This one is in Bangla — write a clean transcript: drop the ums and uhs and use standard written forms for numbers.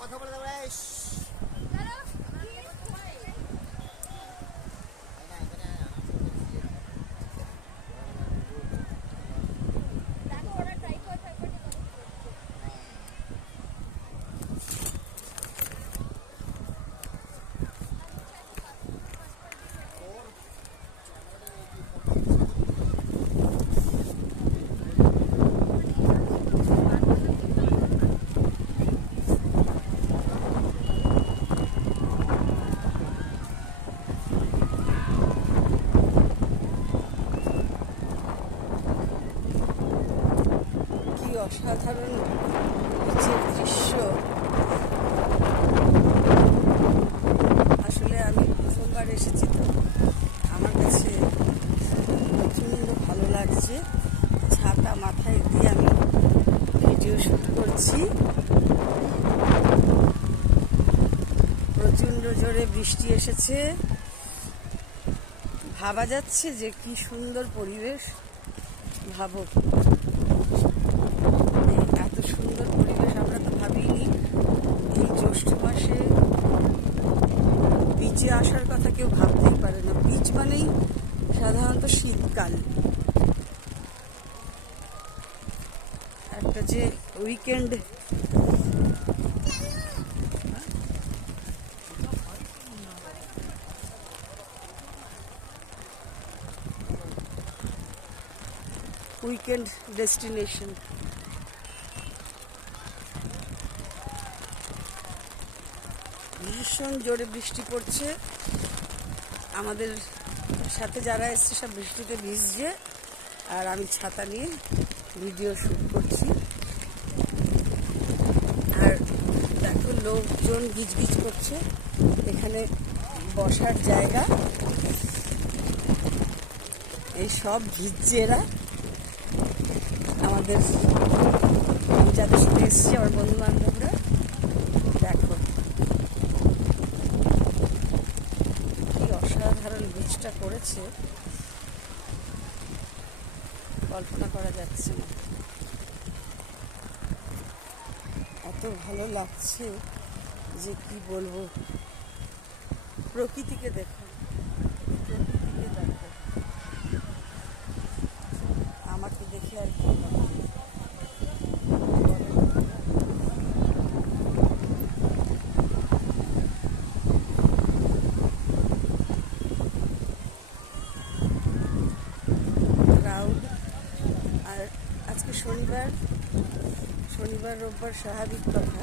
কথা বলে দেবো। অসাধারণ নিচের দৃশ্য। আসলে আমি প্রথমবার এসেছি, তো আমার কাছে প্রচণ্ড ভালো লাগছে। ছাতা মাথায় দিয়ে আমি ভিডিও শুট করছি। প্রচণ্ড জোরে বৃষ্টি এসেছে, ভাবা যাচ্ছে যে কি সুন্দর পরিবেশ। ভাবো, এত সুন্দর পরিবেশ আমরা তো ভাবিনি। এই জ্যৈষ্ঠ মাসে বিচে আসার কথা কেউ ভাবতেই পারে না। বিচ মানেই সাধারণত শীতকাল। একটা যে উইকেন্ড ডেস্টিনেশন। ভীষণ জোরে বৃষ্টি পড়ছে। আমাদের সাথে যারা এসছে সব বৃষ্টিতে ভিজছে, আর আমি ছাতা নিয়ে ভিডিও শুট করছি। আর দেখো, লোকজন গিজগিজ করছে। এখানে বসার জায়গা, এই সব ভিজছে এরা। আমাদের যাদের সাথে এসছে আমার বন্ধু বান্ধবরা, দেখো কি অসাধারণ বীজটা করেছে, কল্পনা করা যাচ্ছে না। এত ভালো লাগছে যে কি বলবো। প্রকৃতিকে দেখো, প্রকৃতিকে দেখো। আমাকে দেখে আর কি ক্রাউড। আর আজকে শনিবার রোববার স্বাভাবিক কথা।